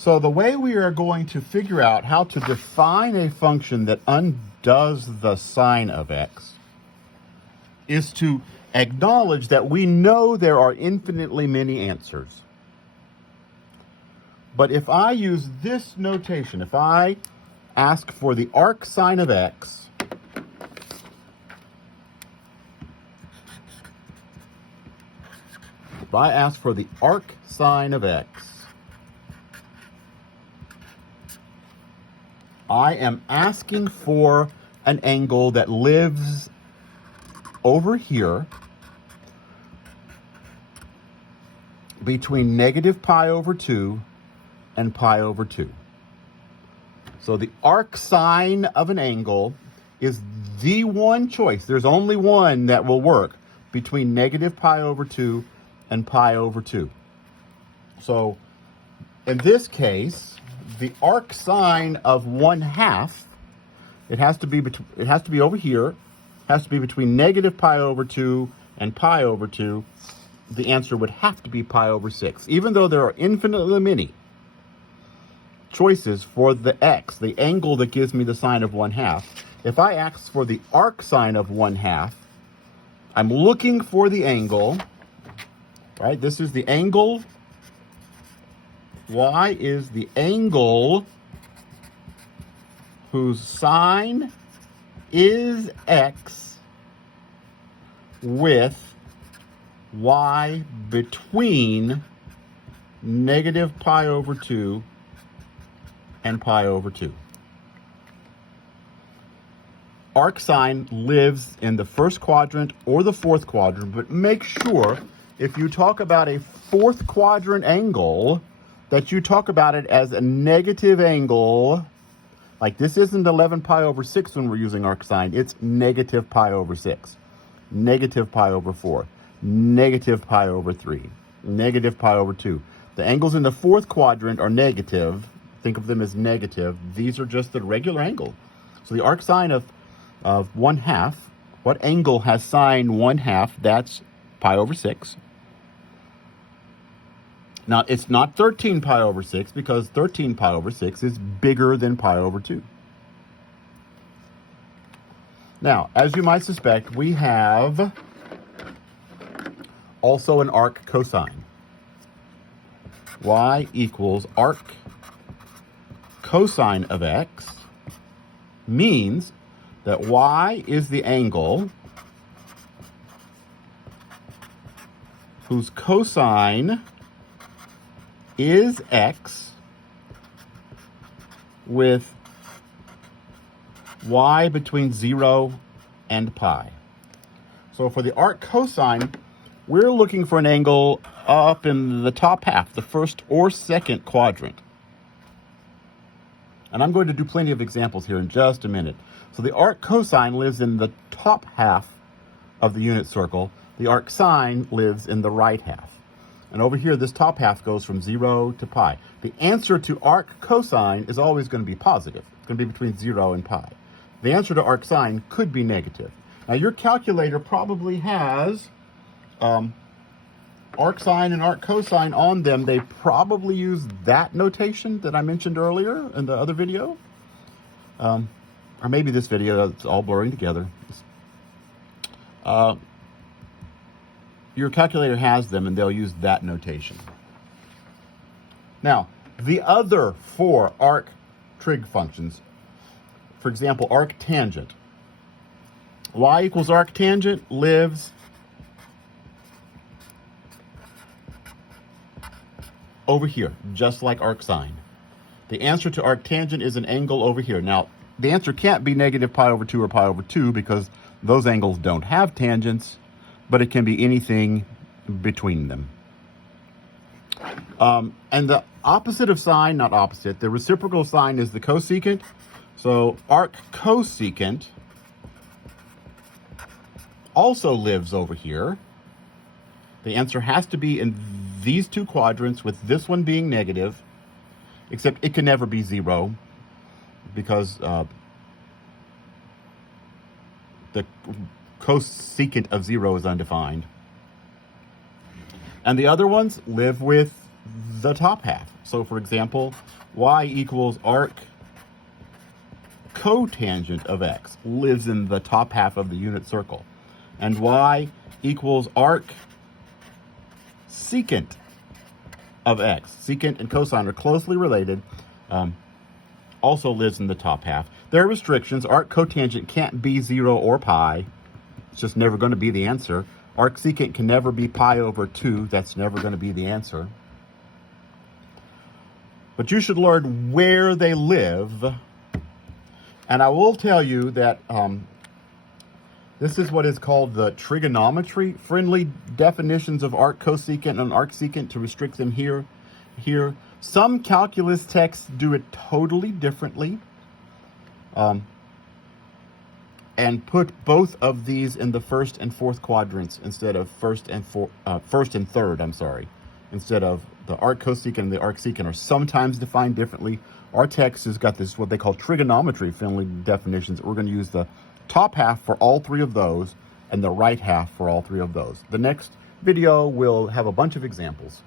So the way we are going to figure out how to define a function that undoes the sign of x is to acknowledge that we know there are infinitely many answers. But if I use this notation, if I ask for the arc sine of x, if I ask for the arc sine of x, I am asking for an angle that lives over here between negative pi over 2 and pi over 2. So the arc sine of an angle is the one choice. There's only one that will work between negative pi over 2 and pi over 2. So in this case, the arc sine of 1/2, it has to be over here, has to be between negative pi over 2 and pi over 2. The answer would have to be pi over 6. Even though there are infinitely many choices for the x, the angle that gives me the sine of 1/2, if I ask for the arc sine of 1/2, I'm looking for the angle, right? This is the angle. Y is the angle whose sine is x with y between negative pi over 2 and pi over 2. Arc sine lives in the first quadrant or the fourth quadrant, but make sure if you talk about a fourth quadrant angle that you talk about it as a negative angle. Like this isn't 11 pi over 6 when we're using arc sine. It's negative pi over 6, negative pi over 4, negative pi over 3, negative pi over 2. The angles in the fourth quadrant are negative. Think of them as negative. These are just the regular angle. So the arc sine of 1/2, what angle has sine 1/2? That's pi over 6. Now, it's not 13 pi over 6 because 13 pi over 6 is bigger than pi over 2. Now, as you might suspect, we have also an arc cosine. Y equals arc cosine of x means that y is the angle whose cosine is x with y between 0 and pi. So for the arc cosine, we're looking for an angle up in the top half, the first or second quadrant. And I'm going to do plenty of examples here in just a minute. So the arc cosine lives in the top half of the unit circle. The arc sine lives in the right half. And over here, this top half goes from 0 to pi. The answer to arc cosine is always going to be positive. It's going to be between 0 and pi. The answer to arc sine could be negative. Now, your calculator probably has arc sine and arc cosine on them. They probably use that notation that I mentioned earlier in the other video. Or maybe this video, it's all blurring together. Your calculator has them, and they'll use that notation. Now, the other 4 arc trig functions, for example, arc tangent. Y equals arc tangent lives over here, just like arc sine. The answer to arc tangent is an angle over here. Now, the answer can't be negative pi over 2 or pi over 2 because those angles don't have tangents, but it can be anything between them. And the opposite of sine, not opposite, the reciprocal sign is the cosecant. So arc cosecant also lives over here. The answer has to be in these 2 quadrants, with this one being negative, except it can never be 0 because the cosecant of 0 is undefined. And the other ones live with the top half. So for example, y equals arc cotangent of x lives in the top half of the unit circle. And y equals arc secant of x. Secant and cosine are closely related, also lives in the top half. There are restrictions. Arc cotangent can't be 0 or pi. It's just never going to be the answer. Arc secant can never be pi over 2. That's never going to be the answer. But you should learn where they live. And I will tell you that this is what is called the trigonometry-friendly definitions of arc cosecant and arc secant to restrict them here. Some calculus texts do it totally differently, and put both of these in the first and fourth quadrants instead of first and third. Instead of the arc cosecant and the arc secant are sometimes defined differently. Our text has got this what they call trigonometry-friendly definitions. We're going to use the top half for all three of those and the right half for all three of those. The next video will have a bunch of examples.